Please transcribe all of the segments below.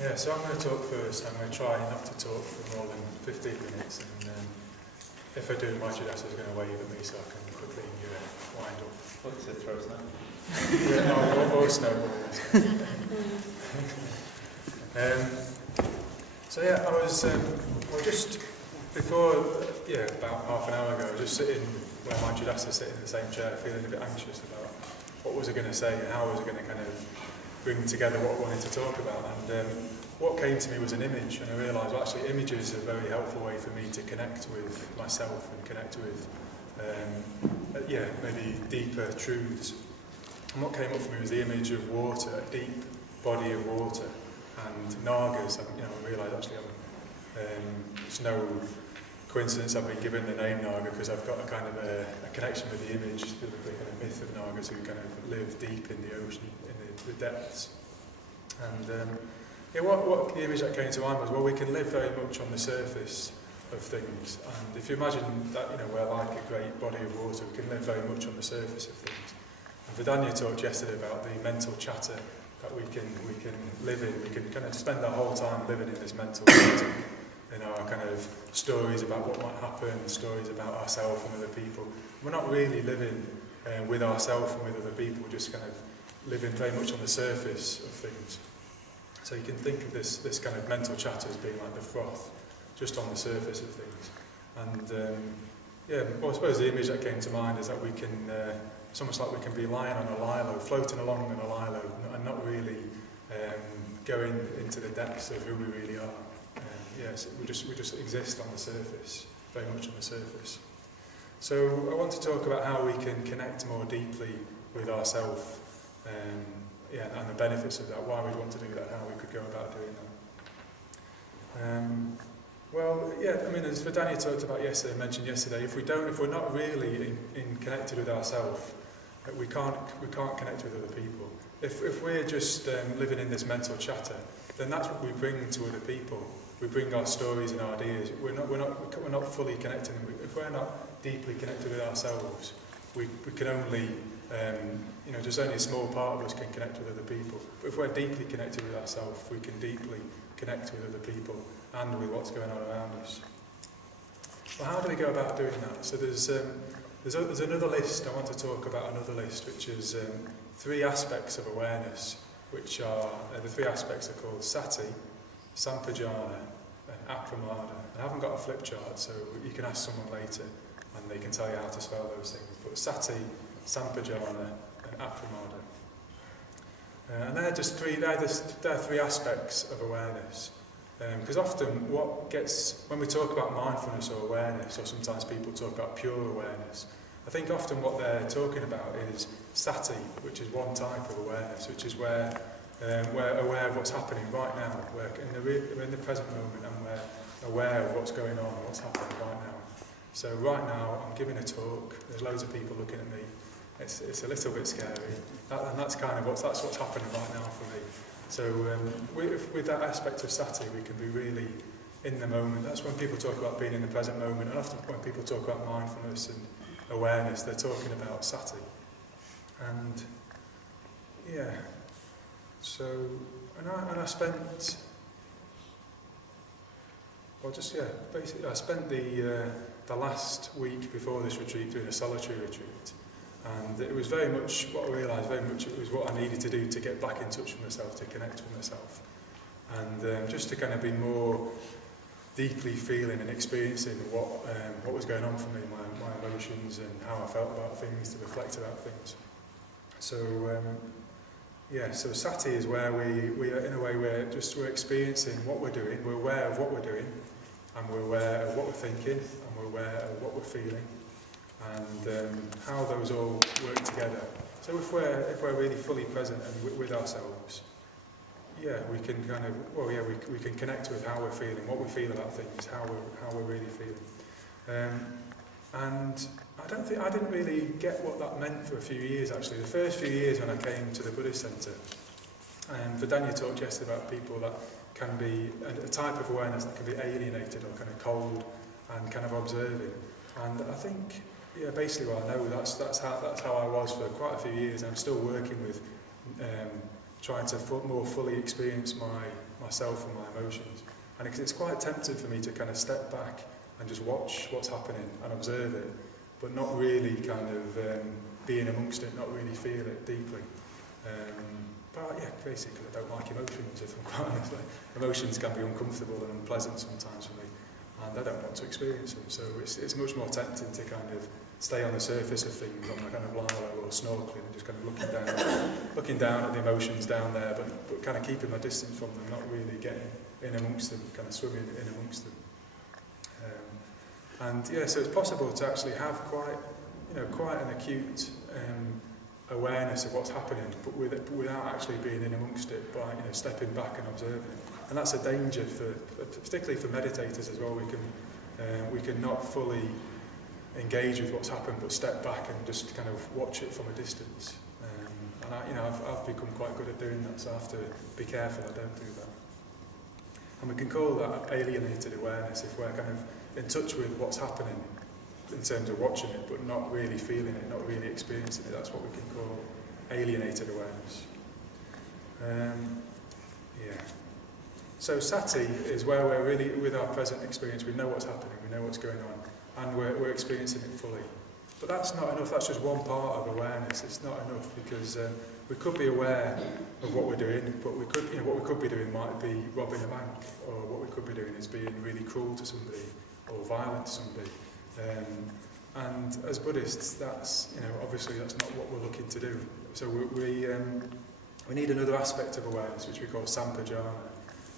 Yeah, so I'm going to talk first. I'm going to try not to talk for more than 15 minutes, and if I do, Majidasa is going to wave at me so I can quickly wind up. What's it, throw snow? Yeah, no, or snowballs. So yeah, I was just before, about half an hour ago, I was just sitting where Majidasa is sitting in the same chair, feeling a bit anxious about what was I going to say and how was I going to kind of bring together what I wanted to talk about. And what came to me was an image, and I realised, well, actually images are a very helpful way for me to connect with myself and connect with maybe deeper truths. And what came up for me was the image of water, a deep body of water, and nagas. I realised actually it's no coincidence I've been given the name Naga, because I've got a kind of a connection with the image, the kind of myth of Nagas who kind of live deep in the ocean, in the depths. And what the image that came to mind was, well, we can live very much on the surface of things, and if you imagine that, we're like a great body of water, we can live very much on the surface of things. And Vedana talked yesterday about the mental chatter that we can live in. We can kind of spend our whole time living in this mental chatter, in our kind of stories about what might happen, stories about ourselves and other people. We're not really living with ourselves and with other people, just kind of living very much on the surface of things. So you can think of this kind of mental chatter as being like the froth, just on the surface of things. And I suppose the image that came to mind is that we can, it's almost like we can be lying on a lilo, floating along on a lilo, and not really going into the depths of who we really are. We just exist on the surface, very much on the surface. So I want to talk about how we can connect more deeply with ourselves, and the benefits of that, why we'd want to do that, how we could go about doing that. As Vedana talked about yesterday, mentioned yesterday, if we're not really in connected with ourselves, we can't connect with other people. If we're just living in this mental chatter, then that's what we bring to other people. We bring our stories and our ideas. We're not fully connecting them. If we're not deeply connected with ourselves, we can only just only a small part of us can connect with other people. But if we're deeply connected with ourselves, we can deeply connect with other people and with what's going on around us. Well, how do we go about doing that? So there's another list. I want to talk about another list, which is 3 aspects of awareness, which are the 3 aspects are called Sati, Sampajanna and Apramada. I haven't got a flip chart, so you can ask someone later and they can tell you how to spell those things. But Sati, Sampajanna and Apramada. And they're just 3 aspects of awareness. Because often when we talk about mindfulness or awareness, or sometimes people talk about pure awareness, I think often what they're talking about is Sati, which is one type of awareness, which is where we're aware of what's happening right now. We're in the present moment, and we're aware of what's going on, what's happening right now. So right now, I'm giving a talk. There's loads of people looking at me. It's a little bit scary, and that's what's happening right now for me. So with that aspect of Sati, we can be really in the moment. That's when people talk about being in the present moment, and often when people talk about mindfulness and awareness, they're talking about Sati. And I spent basically I spent the last week before this retreat doing a solitary retreat, and it was very much what I realised. Very much it was what I needed to do to get back in touch with myself, to connect with myself, and just to kind of be more deeply feeling and experiencing what was going on for me, my emotions and how I felt about things, to reflect about things. So so Sati is where we are, in a way, we're experiencing what we're doing, we're aware of what we're doing, and we're aware of what we're thinking, and we're aware of what we're feeling, and how those all work together. So if we're really fully present and with ourselves, we can kind of we can connect with how we're feeling, what we feel about things, how we're really feeling. And I didn't really get what that meant for a few years, actually. The first few years when I came to the Buddhist centre, and Vedana talked yesterday about people that can be a type of awareness that can be alienated or kind of cold and kind of observing. And I think, basically what I know, that's how I was for quite a few years, and I'm still working with trying to more fully experience myself and my emotions. And it's quite tempting for me to kind of step back and just watch what's happening and observe it, but not really kind of be in amongst it, not really feel it deeply. But yeah, basically I don't like emotions, if I'm quite honest. Emotions can be uncomfortable and unpleasant sometimes for me, and I don't want to experience them. So it's much more tempting to kind of stay on the surface of things on my kind of lilo or snorkeling and just kind of looking down at the emotions down there, but kind of keeping my distance from them, not really getting in amongst them, kind of swimming in amongst them. And yeah, so it's possible to actually have quite an acute awareness of what's happening, but without actually being in amongst it, by stepping back and observing it. And that's a danger particularly for meditators as well. We can not fully engage with what's happened, but step back and just kind of watch it from a distance. And I've become quite good at doing that, so I have to be careful I don't do that. And we can call that alienated awareness if we're kind of in touch with what's happening in terms of watching it, but not really feeling it, not really experiencing it. That's what we can call alienated awareness. So Sati is where we're really, with our present experience, we know what's happening, we know what's going on, and we're experiencing it fully. But that's not enough, that's just one part of awareness. It's not enough, because we could be aware of what we're doing, but what we could be doing might be robbing a bank, or what we could be doing is being really cruel to somebody, or violent to somebody. And as Buddhists, that's obviously that's not what we're looking to do. So we need another aspect of awareness, which we call Sampajanna.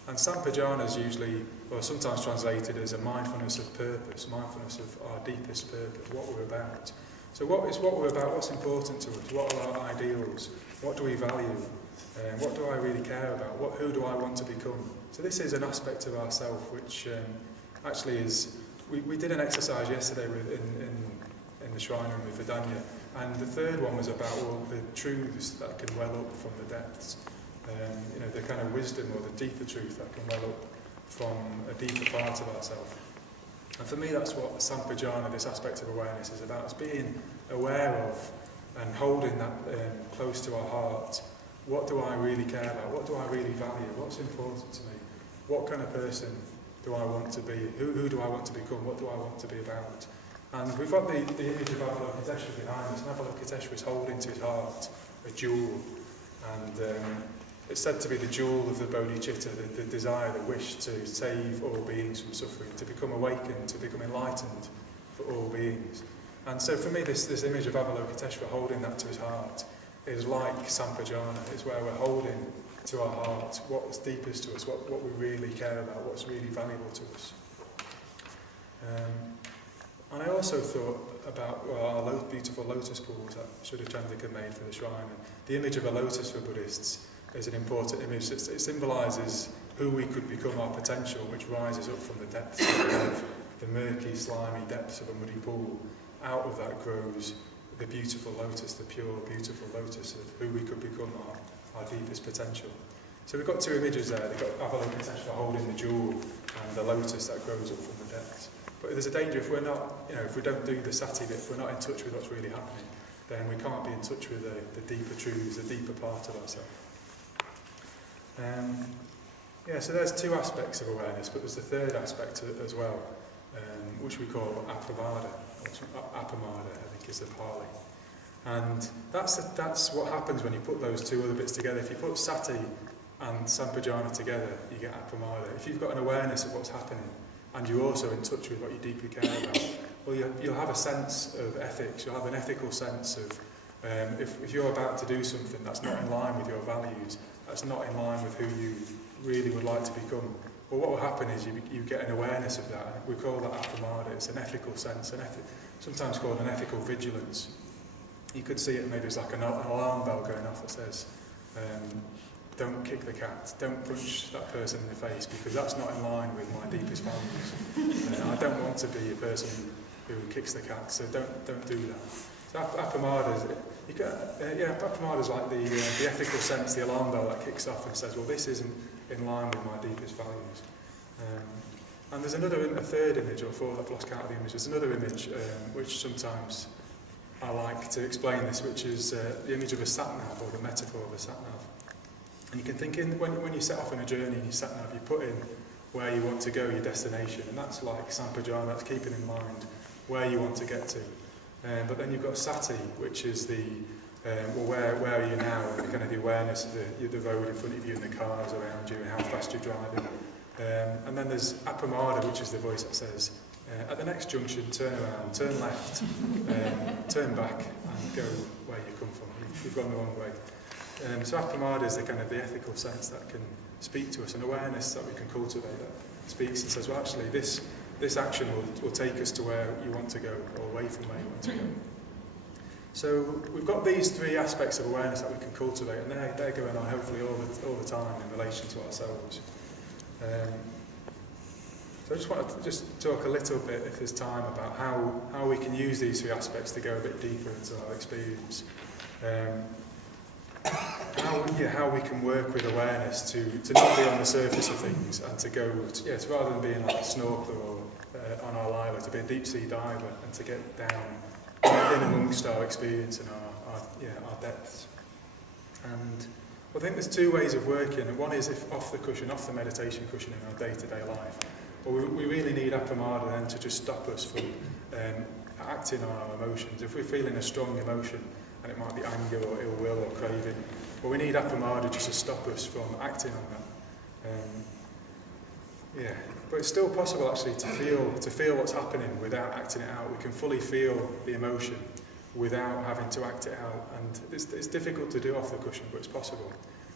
And Sampajanna is usually, or sometimes translated as a mindfulness of purpose, mindfulness of our deepest purpose, what we're about. So what we're about, what's important to us, what are our ideals, what do we value, what do I really care about, who do I want to become. So this is an aspect of ourself which actually is. We did an exercise yesterday in the shrine room with Vedana, and the third one was about all the truths that can well up from the depths. The kind of wisdom or the deeper truth that can well up from a deeper part of ourselves. And for me, that's what Sampajanna, this aspect of awareness, is about. It's being aware of and holding that close to our heart. What do I really care about? What do I really value? What's important to me? What kind of person do I want to be? Who do I want to become? What do I want to be about? And we've got the image of Avalokiteshvara behind us. And Avalokiteshvara is holding to his heart a jewel. And it's said to be the jewel of the bodhicitta, the desire, the wish to save all beings from suffering, to become awakened, to become enlightened for all beings. And so for me, this image of Avalokiteshvara holding that to his heart is like Sampajanna. It's where we're holding to our heart what's deepest to us, what we really care about, what's really valuable to us. And I also thought about our beautiful lotus pools that Shuddha Chandika made for the shrine. And the image of a lotus for Buddhists is an important image. It symbolises who we could become, our potential, which rises up from the depths of the murky, slimy depths of a muddy pool. Out of that grows the beautiful lotus, the pure, beautiful lotus of who we could become, our deepest potential. So we've got two images there. We've got Avalokiteshvara holding the jewel and the lotus that grows up from the depths. But there's a danger if we're not, if we don't do the Sati bit, if we're not in touch with what's really happening, then we can't be in touch with the deeper truths, the deeper part of ourselves. So there's two aspects of awareness, but there's the third aspect as well, which we call Apramada, or Apramada, I think is the Pali. And that's what happens when you put those two other bits together. If you put Sati and Sampajanna together, you get Apramada. If you've got an awareness of what's happening, and you're also in touch with what you deeply care about, well, you'll have a sense of ethics, you'll have an ethical sense of, if you're about to do something that's not in line with your values, that's not in line with who you really would like to become, well, what will happen is you get an awareness of that. We call that Apramada. It's an ethical sense, sometimes called an ethical vigilance. You could see it maybe as like an alarm bell going off that says, don't kick the cat, don't punch that person in the face, because that's not in line with my deepest values. I don't want to be a person who kicks the cat, so don't do that. So Apramada is like the ethical sense, the alarm bell that kicks off and says, well, this isn't in line with my deepest values. And there's a third image, or fourth, I've lost count of the images. There's another image which sometimes I like to explain this, which is the image of a sat-nav, or the metaphor of a sat-nav. And you can think when you set off on a journey and you sat nav, you put in where you want to go, your destination, and that's like Sampajanna, that's keeping in mind where you want to get to. But then you've got Sati, which is the where are you now, and kind of the awareness of the road in front of you and the cars around you and how fast you're driving. And then there's Apramada, which is the voice that says, at the next junction, turn around, turn left, turn back, and go where you come from. You've gone the wrong way. So Apramada is the kind of the ethical sense that can speak to us, an awareness that we can cultivate that speaks and says, well, actually, this action will take us to where you want to go, or away from where you want to go. So we've got these three aspects of awareness that we can cultivate, and they're going on hopefully all the time in relation to ourselves. So I just wanted to talk a little bit, if there's time, about how we can use these three aspects to go a bit deeper into our experience. How we can work with awareness to not be on the surface of things, and to go, rather than being like a snorkeler or on our liner, to be a deep sea diver and to get down in amongst our experience and our depths. And I think there's two ways of working. One is if off the meditation cushion in our day-to-day life. But we really need Apramada then to just stop us from acting on our emotions. If we're feeling a strong emotion, and it might be anger or ill will or craving, but we need Apramada just to stop us from acting on that. But it's still possible actually to feel what's happening without acting it out. We can fully feel the emotion without having to act it out, and it's difficult to do off the cushion, but it's possible.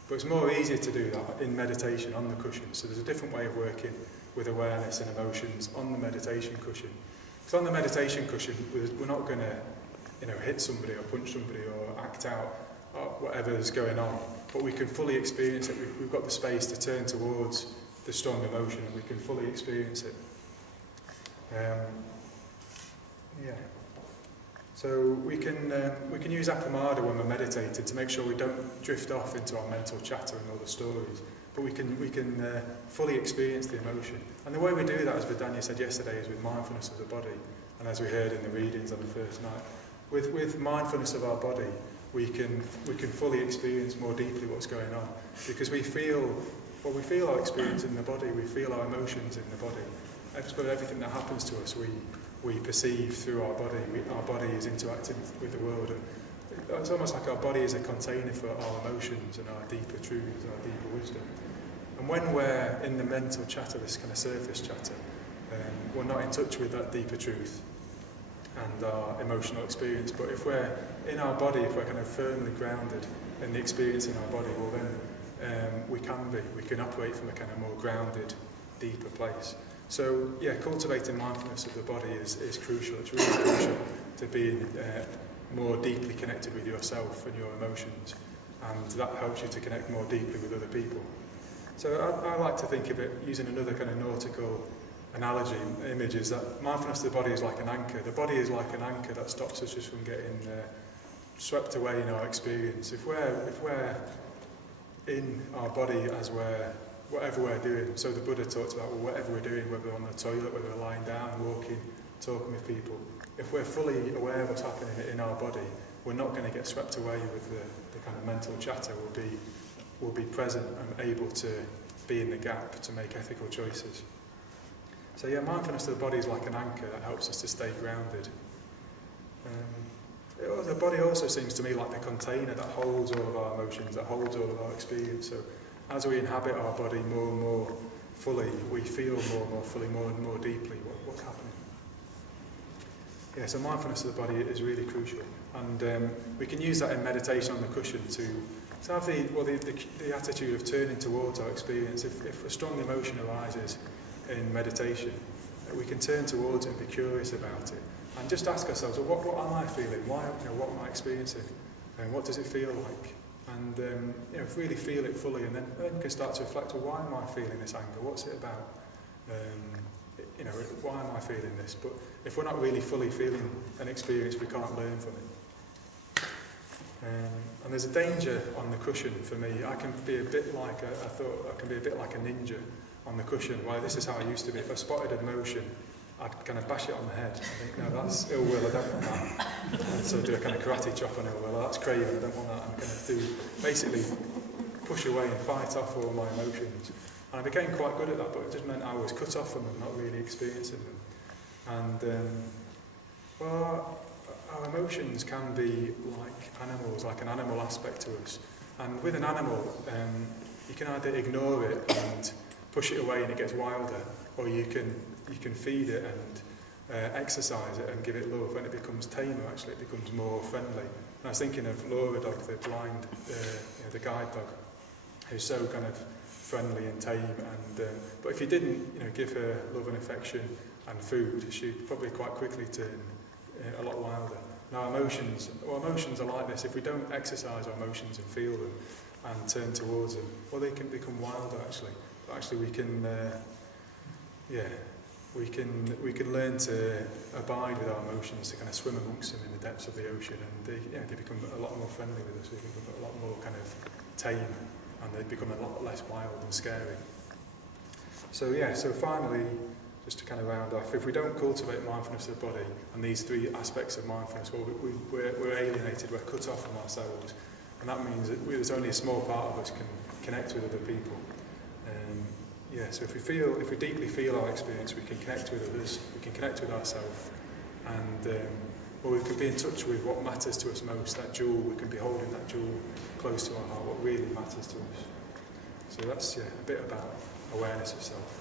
But it's more easier to do that in meditation on the cushion. So there's a different way of working with awareness and emotions on the meditation cushion. Because on the meditation cushion, we're not going to hit somebody or punch somebody or act out whatever's going on, but we can fully experience it. We've got the space to turn towards the strong emotion, and we can fully experience it. So we can use Apramada when we're meditating to make sure we don't drift off into our mental chatter and all the stories, but we can fully experience the emotion. And the way we do that, as Vedana said yesterday, is with mindfulness of the body. And as we heard in the readings on the first night, with mindfulness of our body, we can fully experience more deeply what's going on, because we feel our experience in the body, we feel our emotions in the body. Everything that happens to us, we perceive through our body. Our body is interacting with the world. And it's almost like our body is a container for our emotions and our deeper truths, our deeper wisdom. And when we're in the mental chatter, this kind of surface chatter, we're not in touch with that deeper truth and our emotional experience. But if we're in our body, if we're kind of firmly grounded in the experience in our body, well then we can operate from a kind of more grounded, deeper place. So cultivating mindfulness of the body is crucial. It's really crucial to being more deeply connected with yourself and your emotions, and that helps you to connect more deeply with other people. So I like to think of it using another kind of nautical analogy, image, is that mindfulness of the body is like an anchor. The body is like an anchor that stops us just from getting swept away in our experience. If we're in our body as whatever we're doing, so the Buddha talks about whatever we're doing, whether we're on the toilet, whether we're lying down, walking, talking with people, if we're fully aware of what's happening in our body, we're not going to get swept away with the kind of mental chatter. We'll be present and able to be in the gap to make ethical choices. So mindfulness of the body is like an anchor that helps us to stay grounded. The body also seems to me like the container that holds all of our emotions, that holds all of our experience. So as we inhabit our body more and more fully, we feel more and more fully, more and more deeply what's happening. So mindfulness of the body is really crucial. And we can use that in meditation on the cushion to have the attitude of turning towards our experience. If a strong emotion arises in meditation, we can turn towards it and be curious about it. And just ask ourselves, what am I feeling? What am I experiencing? And what does it feel like? And really feel it fully, and then we can start to reflect, why am I feeling this anger? What's it about? Why am I feeling this? But if we're not really fully feeling an experience, we can't learn from it. And there's a danger on the cushion for me. I can be a bit like a ninja on the cushion. Well, this is how I used to be. If I spotted an emotion, I'd kind of bash it on the head. I think, no, that's ill will, I don't want that. And so do a kind of karate chop on ill will. That's craving, I don't want that. I'm going to basically push away and fight off all my emotions. And I became quite good at that, but it just meant I was cut off from them, not really experiencing them. And, well, our emotions can be like animals, like an animal aspect to us. And with an animal, you can either ignore it and push it away and it gets wilder, or you can feed it and exercise it and give it love, and it becomes tamer. Actually, it becomes more friendly. And I was thinking of Laura Dog, the blind, the guide dog, who's so kind of friendly and tame. And but if you didn't, give her love and affection and food, she'd probably quite quickly turn a lot wilder. Now emotions are like this. If we don't exercise our emotions and feel them and turn towards them, well, they can become wilder actually. But actually we can, we can learn to abide with our emotions, to kind of swim amongst them in the depths of the ocean, and they become a lot more friendly with us. We become a lot more kind of tame, and they become a lot less wild and scary. So finally, just to kind of round off, if we don't cultivate mindfulness of the body and these three aspects of mindfulness, well, we're alienated, we're cut off from ourselves, and that means that there's only a small part of us can connect with other people. So if we deeply feel our experience, we can connect with others, we can connect with ourselves, and we can be in touch with what matters to us most, that jewel. We can be holding that jewel close to our heart, what really matters to us. So that's a bit about awareness of self.